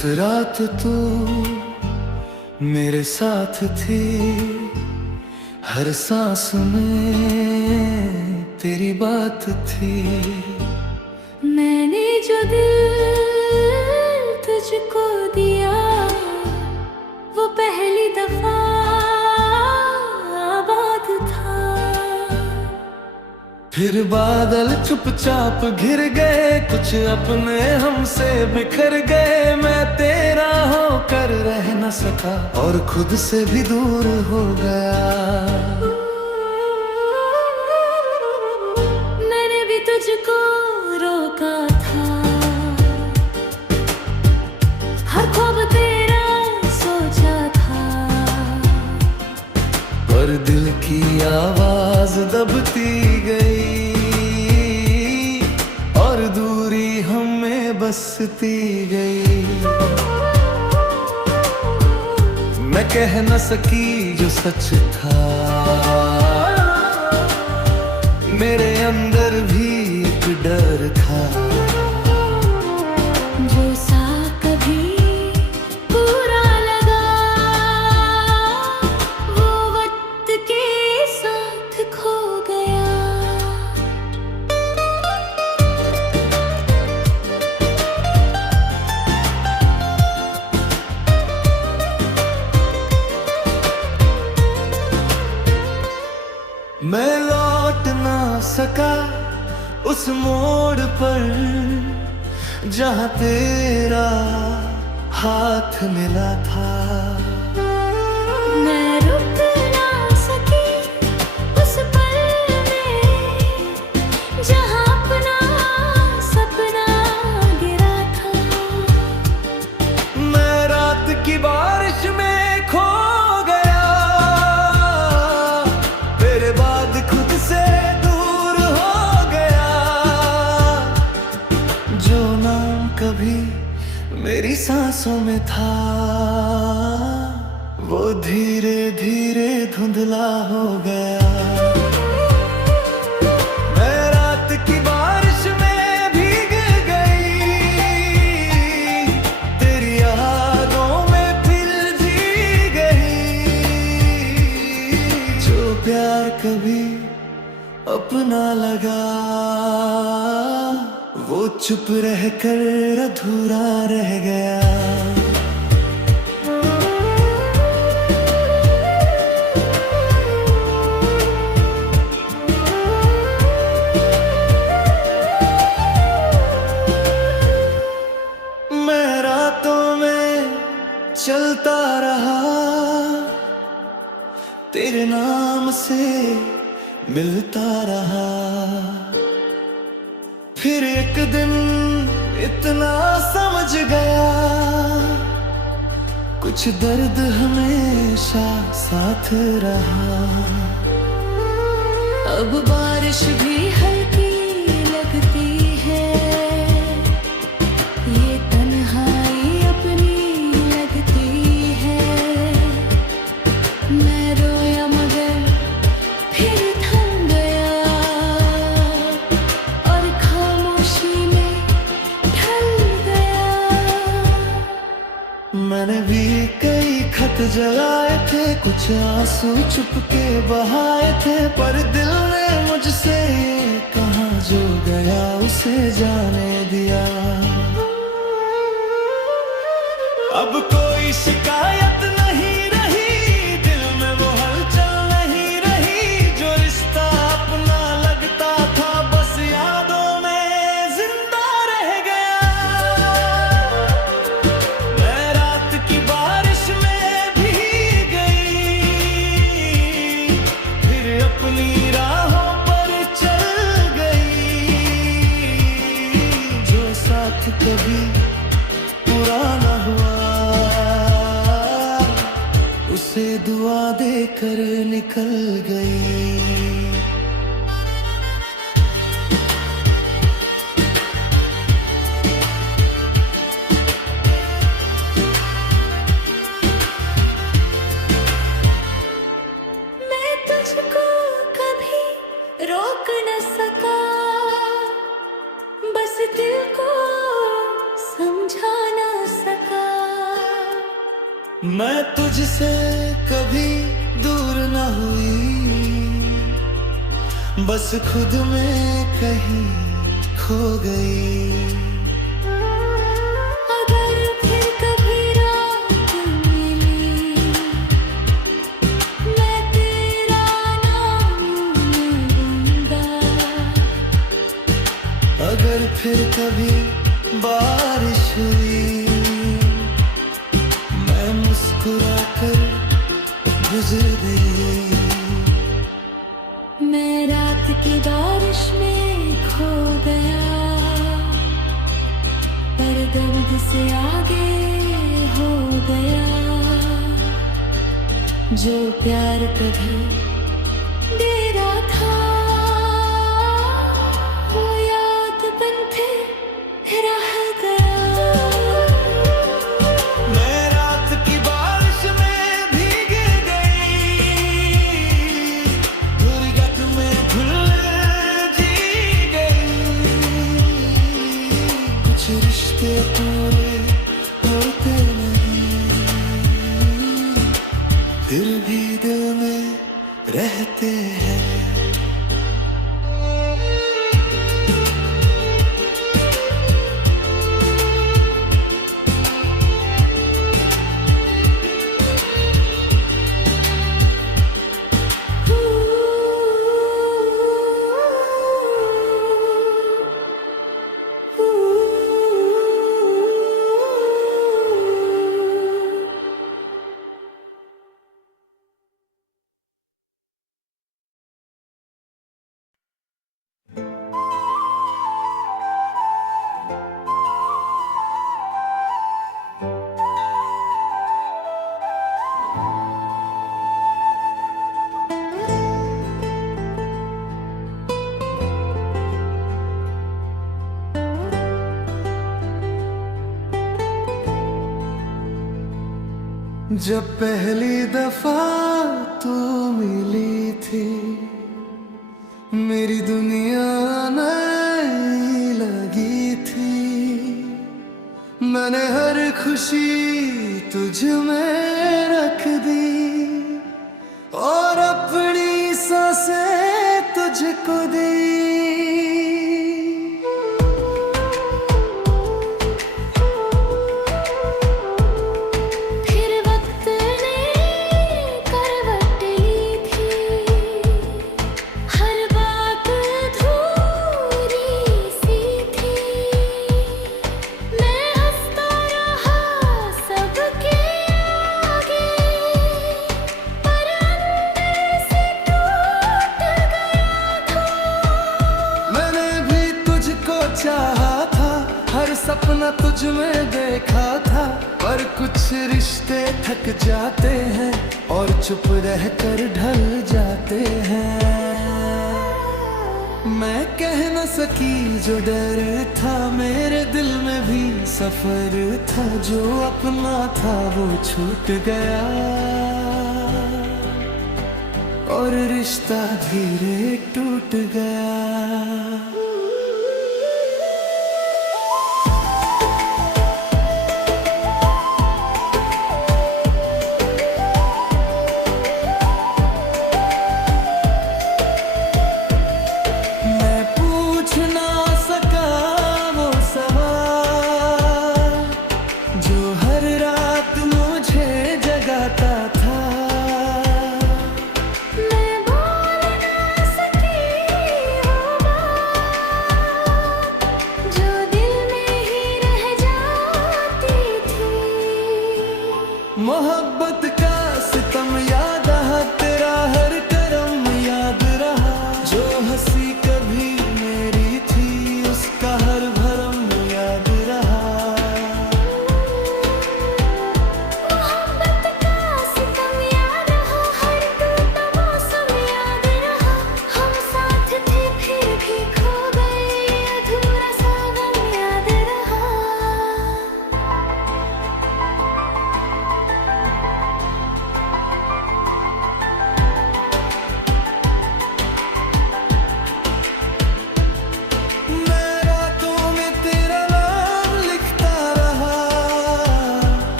उस रात तू मेरे साथ थी, हर सांस में तेरी बात थी। मैंने जो दिल तुझको दिया, वो पहली दफा आबाद था। फिर बादल चुपचाप घिर गए, कुछ अपने हमसे बिखर गए। मैं तेरा होकर रह न सका और खुद से भी दूर हो गया। मैंने भी तुझको रोका था, हर ख्वाब तेरा सोचा था, पर दिल की आवाज दबती गई और दूरी हमें बसती गई। मैं कह न सकी जो सच था, मेरे अंदर भी एक डर था। जो सा कभी पूरा लगा, वो वक्त के साथ खो गया। मैं लौट ना सका उस मोड़ पर जहाँ तेरा हाथ मिला था। मैं रुक ना सकी उस पल में, जहाँ अपना सपना गिरा था। मैं रात की बारिश में खो गया, तेरे बाद खुद से दूर हो गया। जो नाम कभी मेरी सांसों में था, वो धीरे धीरे धुंधला हो गया। मैं रात की बारिश में भीग गई, तेरी यादों में फिर जी गई। जो प्यार कभी अपना लगा, वो चुप रह कर अधूरा रह गया। मैं रातों में चलता रहा, तेरे नाम से मिलता रहा। फिर एक दिन इतना समझ गया, कुछ दर्द हमेशा साथ रहा। अब बारिश भी हल्की लगती है, ये तन्हाई अपनी लगती है। मैं रोया मगर फिर थम गया, और खामोशी में ढल गया। मैंने भी कई खत जलाए थे, कुछ आंसू चुपके बहाए थे, पर दिल ने मुझसे ये कहा जो गया उसे जाने दिया। अब कोई शिकायत नहीं रही, दिल में वो हलचल नहीं रही। जो रिश्ता अपना लगता था, बस यादों में जिंदा रह गया। मैं रात की बारिश में भीग गई, फिर अपनी राहों पर चल गई। जो साथ कभी पूरा न हुआ, उसे दुआ देकर निकल गई। मैं तुझको कभी रोक न सका, बस दिल को समझा न सका। बस खुद में कहीं खो गई। अगर फिर कभी रात मिली, मैं तेरा नाम लूंगा। अगर फिर कभी बारिश हुई, मैं मुस्कुरा कर गुजर गई। मैं रात की बारिश में खो गया, पर दर्द से आगे हो गया। जो प्यार कभी दे रहा था, वो याद बन के रह गया। मैं रात की बारिश में भीग गई, दुर्गत में घुल जी गई। कुछ रिश्ते पूरे होते नहीं, फिर भी दिल में रहते हैं। जब पहली दफा तू मिली थी, मेरी दुनिया नई लगी थी। मैंने हर खुशी तुझ में रख दी, और अपनी सांसें तुझको दी। चाहा था, हर सपना तुझ में देखा था, पर कुछ रिश्ते थक जाते हैं और चुप रहकर ढल जाते हैं। मैं कह न सकी जो डर था, मेरे दिल में भी सफर था। जो अपना था वो छूट गया, और रिश्ता धीरे टूट गया।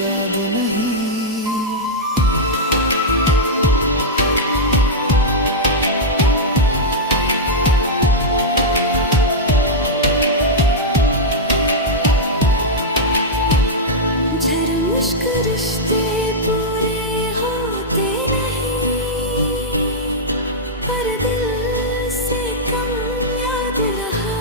याद नहीं। झरमुश्क रिश्ते पूरे होते नहीं, पर दिल से कम याद रहा।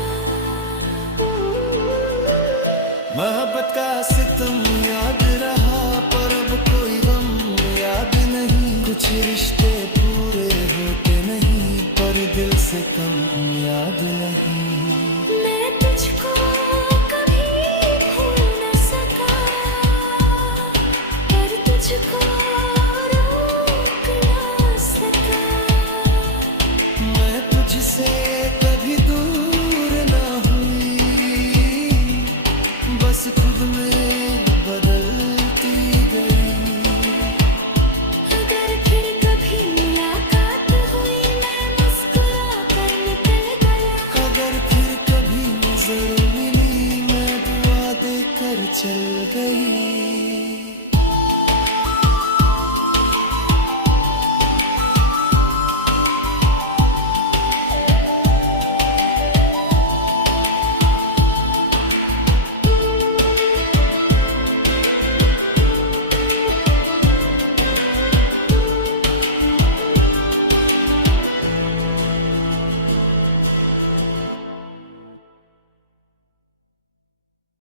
मोहब्बत का सितम याद रहा, पर अब कोई गम याद नहीं। कुछ रिश्ते पूरे होते नहीं, पर दिल से कम याद नहीं। मैं तुझको कभी भूल न सका, पर तुझको